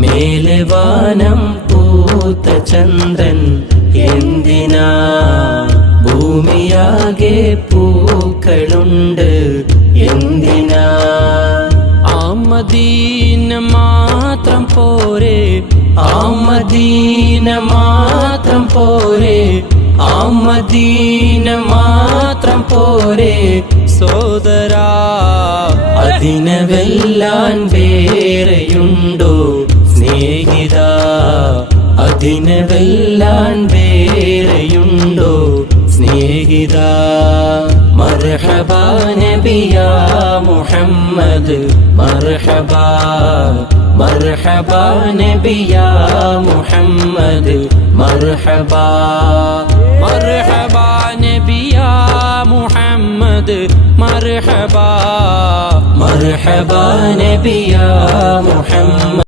മേലെ വാനം പൂത്ത ചന്ദ്രൻ എന്തിനാ, ഭൂമിയാകെ പൂക്കളുണ്ട് എന്തിനാ. ആ മദീന മാത്രം പോരെ, ആ മദീന മാത്രം പോരെ, ആ മദീന മാത്രം പോരെ സോദരാ. അതിനെ വെല്ലാൻ വേറെയുണ്ടോ സ്നേഹിത, അതിനെ വെല്ലാൻ വേറെയുണ്ടോ സ്നേഹിത. മർഹബാ നബിയാ മുഹമ്മദ് മർഹബാ, മർഹബാ നബിയാ മുഹമ്മദ് മർഹബാ, മർഹബാ നബിയാ മുഹമ്മദ് മർഹബാ, മർഹബാ നബിയാ മുഹമ്മദ്.